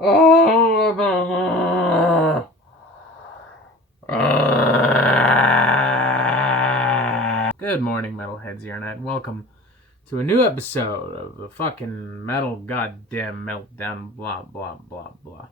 Good morning, metalheads here, and welcome to a new episode of the fucking metal goddamn meltdown, blah, blah, blah, blah.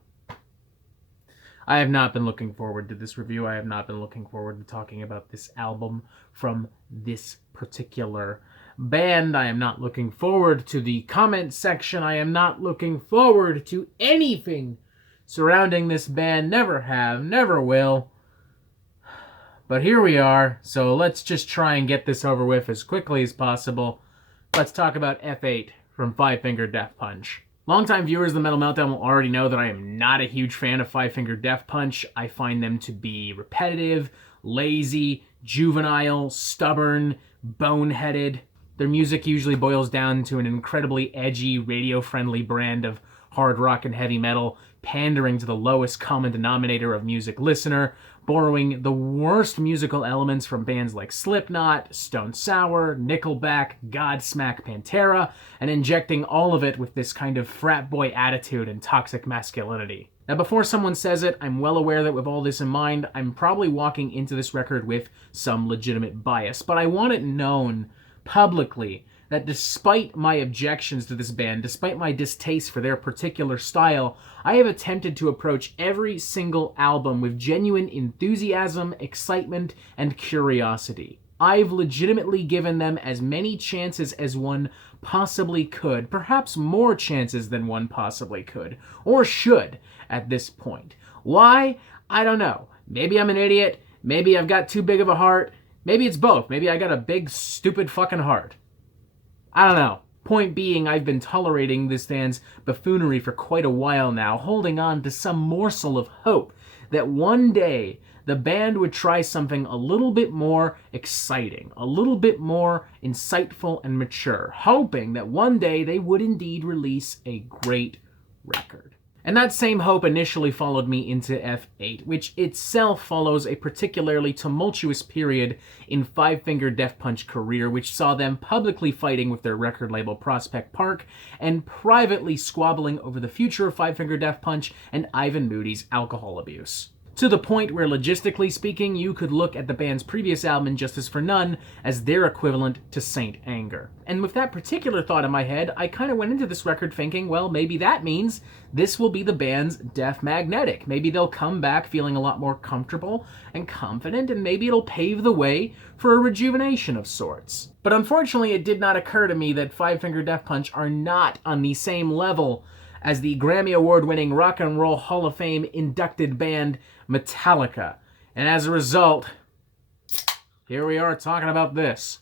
I have not been looking forward to this review. I have not been looking forward to talking about this album from this particular band. I am not looking forward to the comment section. I am not looking forward to anything surrounding this band. Never have, never will. But here we are, so let's just try and get this over with as quickly as possible. Let's talk about F8 from Five Finger Death Punch. Longtime viewers of the Metal Meltdown will already know that I am not a huge fan of Five Finger Death Punch. I find them to be repetitive, lazy, juvenile, stubborn, boneheaded. Their music usually boils down to an incredibly edgy, radio-friendly brand of hard rock and heavy metal, pandering to the lowest common denominator of music listener, borrowing the worst musical elements from bands like Slipknot, Stone Sour, Nickelback, Godsmack, Pantera, and injecting all of it with this kind of frat boy attitude and toxic masculinity. Now, before someone says it, I'm well aware that with all this in mind, I'm probably walking into this record with some legitimate bias, but I want it known publicly that despite my objections to this band, despite my distaste for their particular style, I have attempted to approach every single album with genuine enthusiasm, excitement, and curiosity. I've legitimately given them as many chances as one possibly could, perhaps more chances than one possibly could, or should, at this point. Why? I don't know. Maybe I'm an idiot, maybe I've got too big of a heart, maybe it's both, maybe I got a big, stupid fucking heart. I don't know. Point being, I've been tolerating this band's buffoonery for quite a while now, holding on to some morsel of hope that one day the band would try something a little bit more exciting, a little bit more insightful and mature, hoping that one day they would indeed release a great record. And that same hope initially followed me into F8, which itself follows a particularly tumultuous period in Five Finger Death Punch career, which saw them publicly fighting with their record label Prospect Park and privately squabbling over the future of Five Finger Death Punch and Ivan Moody's alcohol abuse. To the point where, logistically speaking, you could look at the band's previous album, Justice for None, as their equivalent to Saint Anger. And with that particular thought in my head, I kind of went into this record thinking, well, maybe that means this will be the band's Death Magnetic. Maybe they'll come back feeling a lot more comfortable and confident, and maybe it'll pave the way for a rejuvenation of sorts. But unfortunately, it did not occur to me that Five Finger Death Punch are not on the same level as the Grammy Award-winning Rock and Roll Hall of Fame inducted band Metallica. And as a result, here we are talking about this.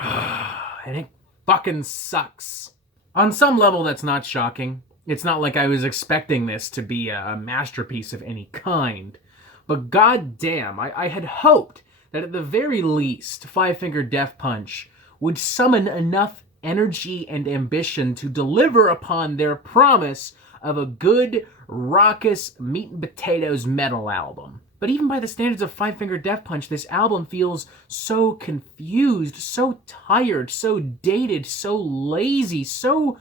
And it fucking sucks. On some level, that's not shocking. It's not like I was expecting this to be a masterpiece of any kind. But goddamn, I had hoped that at the very least, Five Finger Death Punch would summon enough energy and ambition to deliver upon their promise of a good, raucous, meat and potatoes metal album. But even by the standards of Five Finger Death Punch, this album feels so confused, so tired, so dated, so lazy, so,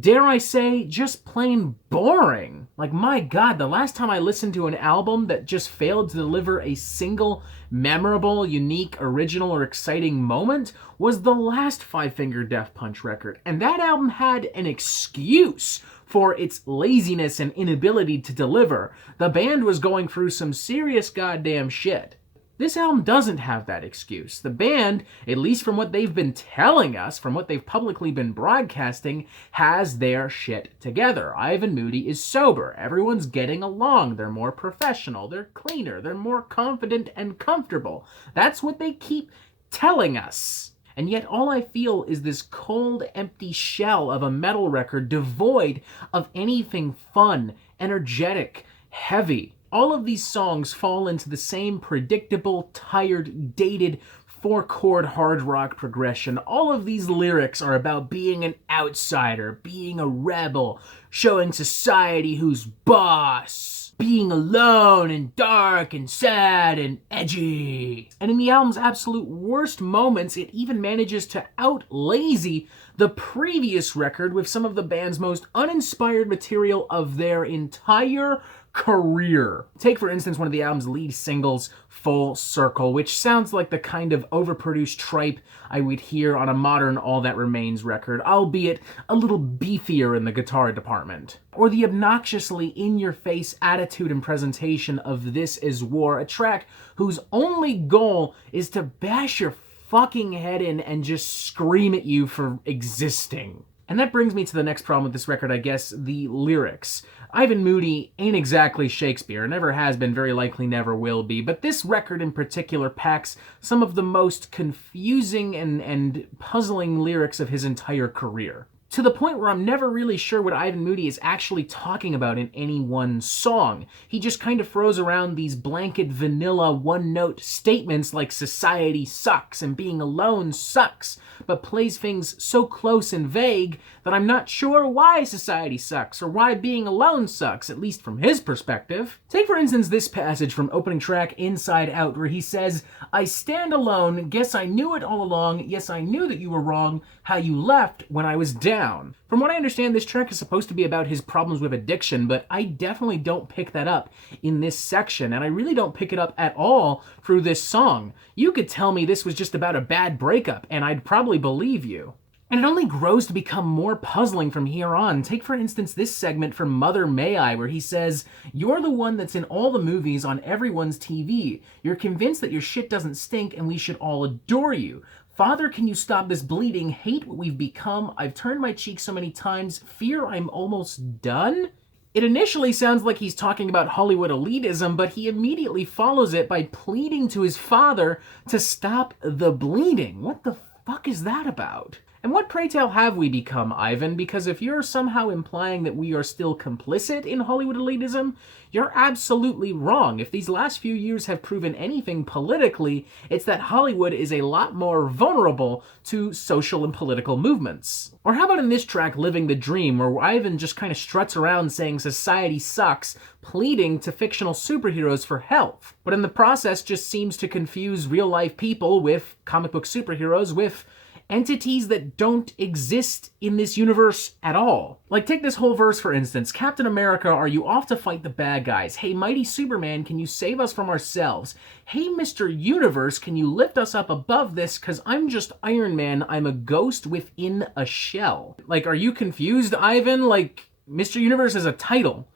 dare I say, just plain boring. Like, my God, the last time I listened to an album that just failed to deliver a single memorable, unique, original, or exciting moment was the last Five Finger Death Punch record. And that album had an excuse for its laziness and inability to deliver. The band was going through some serious goddamn shit. This album doesn't have that excuse. The band, at least from what they've been telling us, from what they've publicly been broadcasting, has their shit together. Ivan Moody is sober. Everyone's getting along. They're more professional. They're cleaner. They're more confident and comfortable. That's what they keep telling us. And yet all I feel is this cold, empty shell of a metal record devoid of anything fun, energetic, heavy. All of these songs fall into the same predictable, tired, dated, four-chord hard rock progression. All of these lyrics are about being an outsider, being a rebel, showing society who's boss, being alone and dark and sad and edgy. And in the album's absolute worst moments, it even manages to out-lazy the previous record with some of the band's most uninspired material of their entire career. Take, for instance, one of the album's lead singles, Full Circle, which sounds like the kind of overproduced tripe I would hear on a modern All That Remains record, albeit a little beefier in the guitar department. Or the obnoxiously in-your-face attitude and presentation of This Is War, a track whose only goal is to bash your fucking head in and just scream at you for existing. And that brings me to the next problem with this record, I guess, the lyrics. Ivan Moody ain't exactly Shakespeare, never has been, very likely never will be, but this record in particular packs some of the most confusing and puzzling lyrics of his entire career. To the point where I'm never really sure what Ivan Moody is actually talking about in any one song. He just kind of throws around these blanket vanilla one-note statements like society sucks and being alone sucks, but plays things so close and vague that I'm not sure why society sucks or why being alone sucks, at least from his perspective. Take for instance this passage from opening track Inside Out where he says, "I stand alone, guess I knew it all along, yes I knew that you were wrong, how you left when I was down." From what I understand, this track is supposed to be about his problems with addiction, but I definitely don't pick that up in this section, and I really don't pick it up at all through this song. You could tell me this was just about a bad breakup, and I'd probably believe you. And it only grows to become more puzzling from here on. Take, for instance, this segment from Mother May I, where he says, "You're the one that's in all the movies on everyone's TV. You're convinced that your shit doesn't stink and we should all adore you. Father, can you stop this bleeding? Hate what we've become. I've turned my cheek so many times. Fear I'm almost done." It initially sounds like he's talking about Hollywood elitism, but he immediately follows it by pleading to his father to stop the bleeding. What the fuck is that about? And what, pray tell, have we become, Ivan? Because if you're somehow implying that we are still complicit in Hollywood elitism, you're absolutely wrong. If these last few years have proven anything politically, it's that Hollywood is a lot more vulnerable to social and political movements. Or how about in this track, Living the Dream, where Ivan just kind of struts around saying society sucks, pleading to fictional superheroes for help, but in the process just seems to confuse real-life people with comic book superheroes with entities that don't exist in this universe at all. Like, take this whole verse for instance. "Captain America, are you off to fight the bad guys? Hey, mighty Superman, can you save us from ourselves? Hey, Mr. Universe, can you lift us up above this? 'Cause I'm just Iron Man, I'm a ghost within a shell." Like, are you confused, Ivan? Like, Mr. Universe is a title.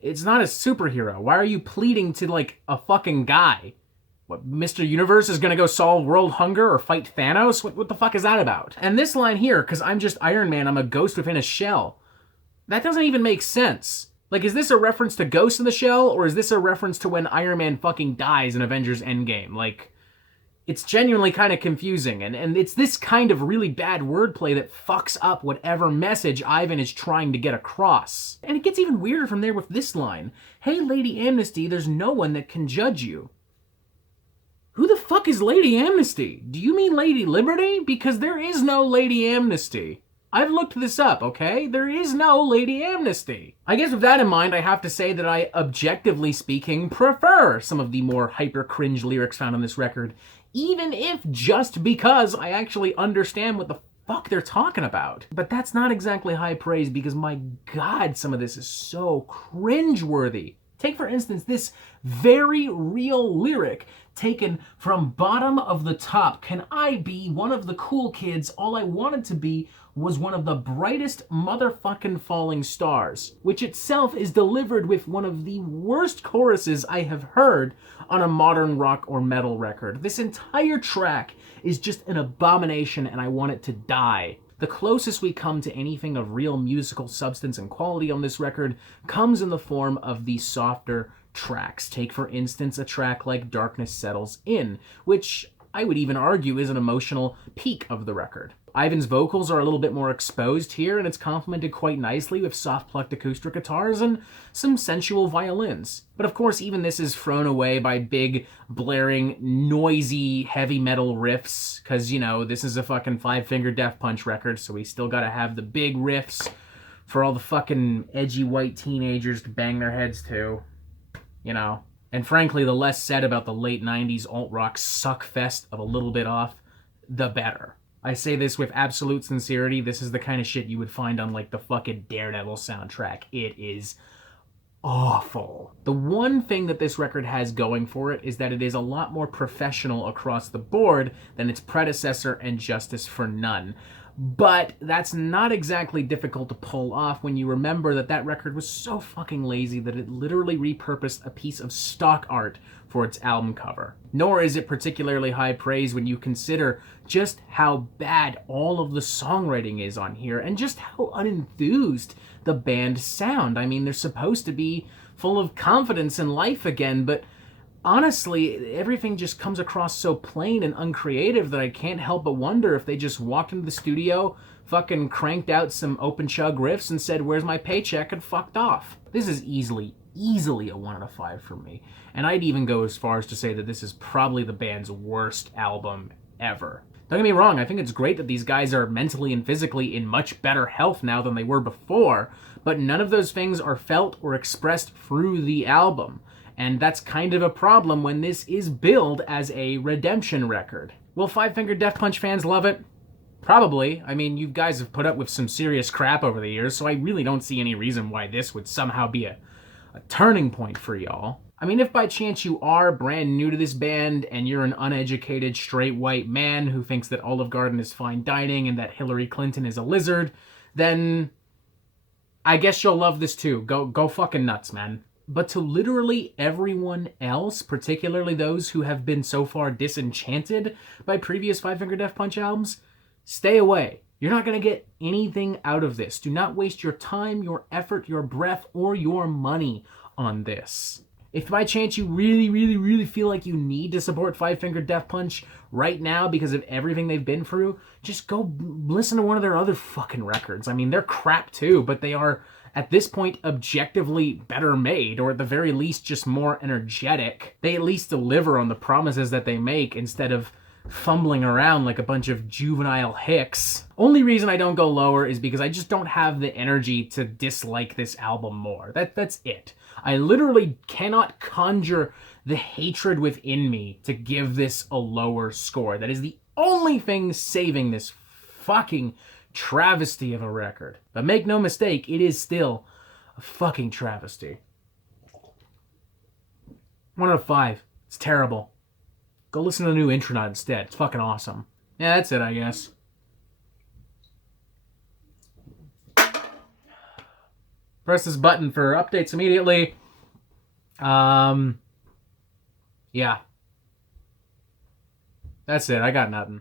It's not a superhero. Why are you pleading to, like, a fucking guy? What, Mr. Universe is gonna go solve world hunger or fight Thanos? What the fuck is that about? And this line here, "'Cause I'm just Iron Man, I'm a ghost within a shell." That doesn't even make sense. Like, is this a reference to Ghost in the Shell, or is this a reference to when Iron Man fucking dies in Avengers Endgame? Like, it's genuinely kind of confusing, and it's this kind of really bad wordplay that fucks up whatever message Ivan is trying to get across. And it gets even weirder from there with this line. "Hey, Lady Amnesty, there's no one that can judge you." Who the fuck is Lady Amnesty? Do you mean Lady Liberty? Because there is no Lady Amnesty. I've looked this up, okay? There is no Lady Amnesty. I guess with that in mind, I have to say that I, objectively speaking, prefer some of the more hyper-cringe lyrics found on this record, even if just because I actually understand what the fuck they're talking about. But that's not exactly high praise because, my god, some of this is so cringeworthy. Take, for instance, this very real lyric taken from Bottom of the Top. "Can I be one of the cool kids? All I wanted to be was one of the brightest motherfucking falling stars," which itself is delivered with one of the worst choruses I have heard on a modern rock or metal record. This entire track is just an abomination and I want it to die. The closest we come to anything of real musical substance and quality on this record comes in the form of the softer tracks. Take, for instance, a track like Darkness Settles In, which I would even argue is an emotional peak of the record. Ivan's vocals are a little bit more exposed here, and it's complemented quite nicely with soft-plucked acoustic guitars and some sensual violins. But of course, even this is thrown away by big, blaring, noisy, heavy metal riffs, because, you know, this is a fucking Five Finger Death Punch record, so we still gotta have the big riffs for all the fucking edgy white teenagers to bang their heads to, you know. And frankly, the less said about the late 90s alt-rock suckfest of A Little Bit Off, the better. I say this with absolute sincerity. This is the kind of shit you would find on like the fucking Daredevil soundtrack. It is awful. The one thing that this record has going for it is that it is a lot more professional across the board than its predecessor and Justice for None. But that's not exactly difficult to pull off when you remember that that record was so fucking lazy that it literally repurposed a piece of stock art for its album cover. Nor is it particularly high praise when you consider just how bad all of the songwriting is on here and just how unenthused the band sound. I mean, they're supposed to be full of confidence in life again, but honestly, everything just comes across so plain and uncreative that I can't help but wonder if they just walked into the studio, fucking cranked out some open chug riffs and said, "Where's my paycheck?" and fucked off. This is easily a 1 out of 5 for me. And I'd even go as far as to say that this is probably the band's worst album ever. Don't get me wrong, I think it's great that these guys are mentally and physically in much better health now than they were before, but none of those things are felt or expressed through the album. And that's kind of a problem when this is billed as a redemption record. Will Five Finger Death Punch fans love it? Probably. I mean, you guys have put up with some serious crap over the years, so I really don't see any reason why this would somehow be a turning point for y'all. I mean, if by chance you are brand new to this band and you're an uneducated straight white man who thinks that Olive Garden is fine dining and that Hillary Clinton is a lizard, then I guess you'll love this too. Go fucking nuts, man. But to literally everyone else, particularly those who have been so far disenchanted by previous Five Finger Death Punch albums, stay away. You're not going to get anything out of this. Do not waste your time, your effort, your breath, or your money on this. If by chance you really feel like you need to support Five Finger Death Punch right now because of everything they've been through, just go listen to one of their other fucking records. I mean, they're crap too, but they are, at this point, objectively better made, or at the very least, just more energetic. They at least deliver on the promises that they make instead of fumbling around like a bunch of juvenile hicks. Only reason I don't go lower is because I just don't have the energy to dislike this album more. That's it. I literally cannot conjure the hatred within me to give this a lower score. That is the only thing saving this fucking travesty of a record. But make no mistake, it is still a fucking travesty. 1 out of 5. It's terrible. Go listen to the new Intronaut instead. It's fucking awesome. Yeah, that's it, I guess. Press this button for updates immediately. Yeah. That's it. I got nothing.